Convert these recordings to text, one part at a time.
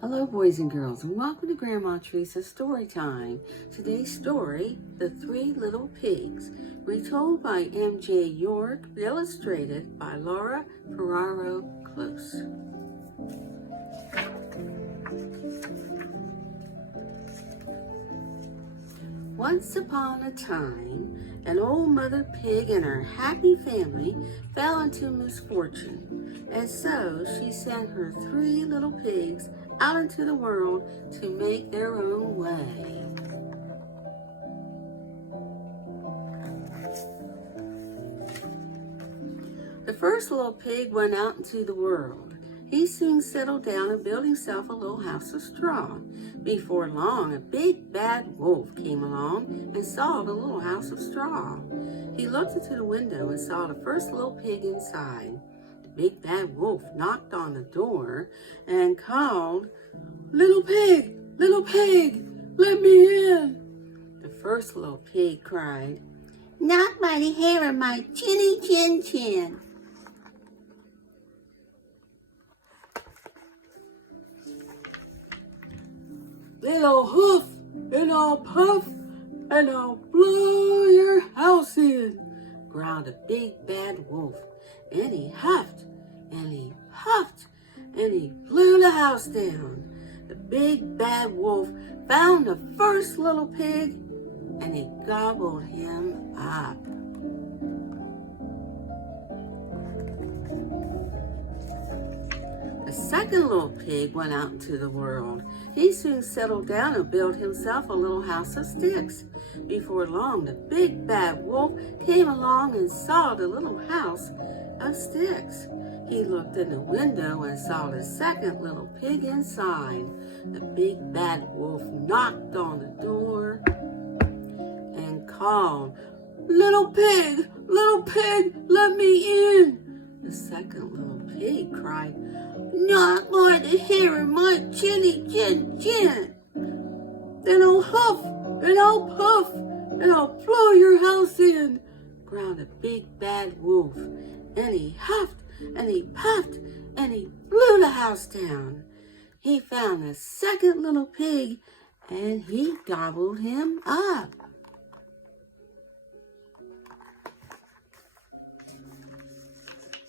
Hello, boys and girls, and welcome to Grandma Teresa's Story Time. Today's story, The Three Little Pigs, retold by M.J. York, illustrated by Laura Ferraro Close. Once upon a time, an old mother pig and her happy family fell into misfortune, and so she sent her three little pigs out into the world to make their own way. The first little pig went out into the world. He soon settled down and built himself a little house of straw. Before long, a big bad wolf came along and saw the little house of straw. He looked into the window and saw the first little pig inside. The big bad wolf knocked on the door and called, little pig, let me in." The first little pig cried, "Not by the hair of my chinny chin chin." "Then I'll huff and I'll puff and I'll blow your house in," growled a big bad wolf. And he huffed and he puffed and he blew the house down. The big bad wolf found the first little pig and he gobbled him up. The second little pig went out into the world. He soon settled down and built himself a little house of sticks. Before long, the big bad wolf came along and saw the little house of sticks. He looked in the window and saw the second little pig inside. The big bad wolf knocked on the door and called, little pig, let me in." The second little pig cried, "Not by the hair of my chinny chin chin. Then I'll huff and I'll puff and I'll blow your house in," growled a big bad wolf. And he huffed and he puffed and he blew the house down. He found the second little pig and he gobbled him up.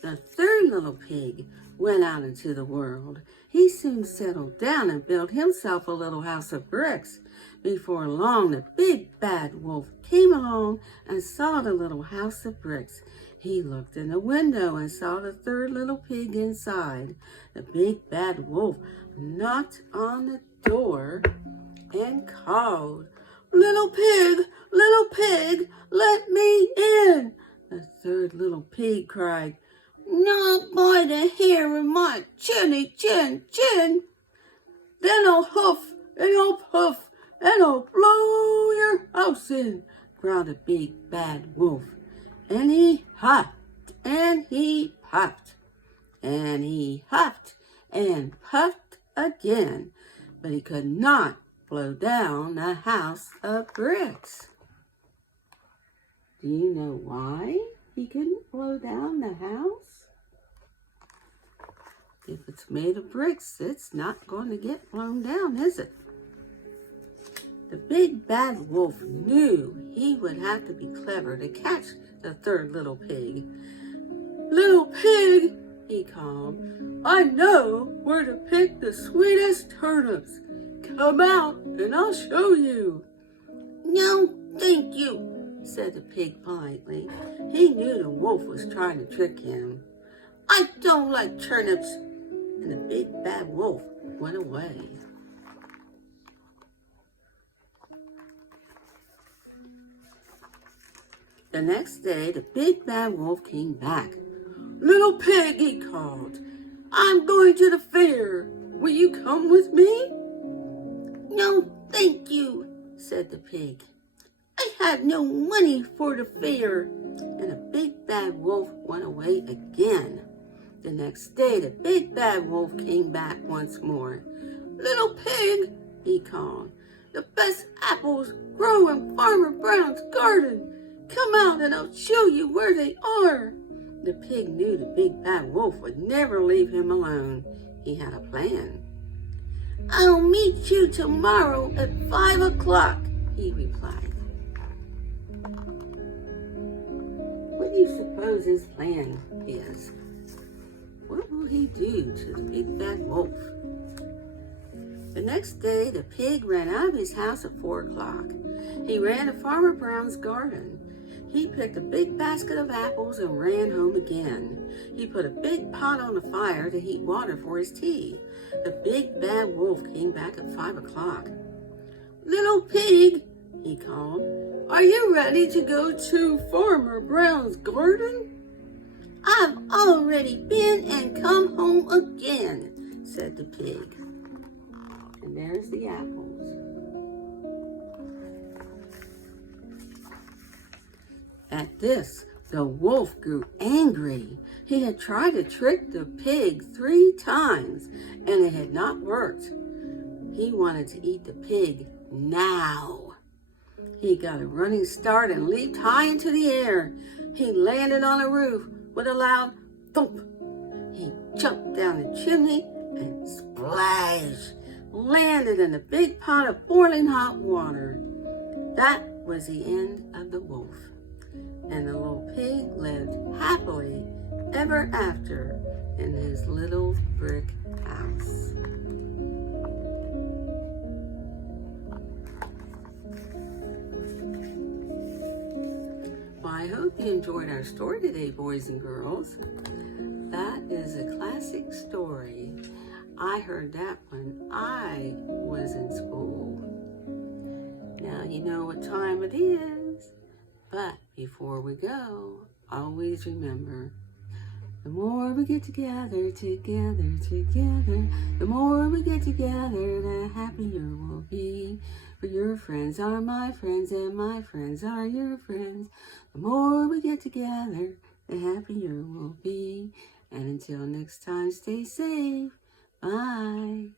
The third little pig went out into the world. He soon settled down and built himself a little house of bricks. Before long, the big bad wolf came along and saw the little house of bricks. He looked in the window and saw the third little pig inside. The big bad wolf knocked on the door and called, little pig, let me in." The third little pig cried, "Not by the hair of my chinny chin chin. Then I'll huff and I'll puff and I'll blow your house in," growled a big bad wolf. And he huffed and he puffed and he huffed and puffed again, but he could not blow down the house of bricks. Do you know why he couldn't blow down the house? If it's made of bricks, it's not going to get blown down, is it? The big bad wolf knew he would have to be clever to catch the third little pig. "Little pig," he called, "I know where to pick the sweetest turnips. Come out and I'll show you." "No, thank you," said the pig politely. He knew the wolf was trying to trick him. "I don't like turnips." And the big bad wolf went away. The next day, the big bad wolf came back. "Little pig," he called, "I'm going to the fair. Will you come with me?" "No, thank you," said the pig. "I have no money for the fair." And the big bad wolf went away again. The next day, the big bad wolf came back once more. "Little pig," he called, "the best apples grow in Farmer Brown's garden. Come out and I'll show you where they are." The pig knew the big bad wolf would never leave him alone. He had a plan. I'll meet you tomorrow at 5 o'clock, he replied. What do you suppose his plan is? What will he do to the big bad wolf? The next day, the pig ran out of his house at 4 o'clock. He ran to Farmer Brown's garden. He picked a big basket of apples and ran home again. He put a big pot on the fire to heat water for his tea. The big bad wolf came back at 5 o'clock. Little pig, he called, are you ready to go to Farmer Brown's garden? I've already been and come home again, said the pig. And there's the apples. At this, the wolf grew angry. He had tried to trick the pig 3 times, and it had not worked. He wanted to eat the pig now. He got a running start and leaped high into the air. He landed on a roof with a loud thump. He jumped down the chimney and splash, landed in a big pot of boiling hot water. That was the end of the wolf. And the little pig lived happily ever after in his little brick house. Well, I hope you enjoyed our story today, boys and girls. That is a classic story. I heard that when I was in school. Now you know what time it is. But before we go, always remember, the more we get together, the more we get together, the happier we'll be. For your friends are my friends and my friends are your friends. The more we get together, the happier we'll be. And until next time, stay safe. Bye.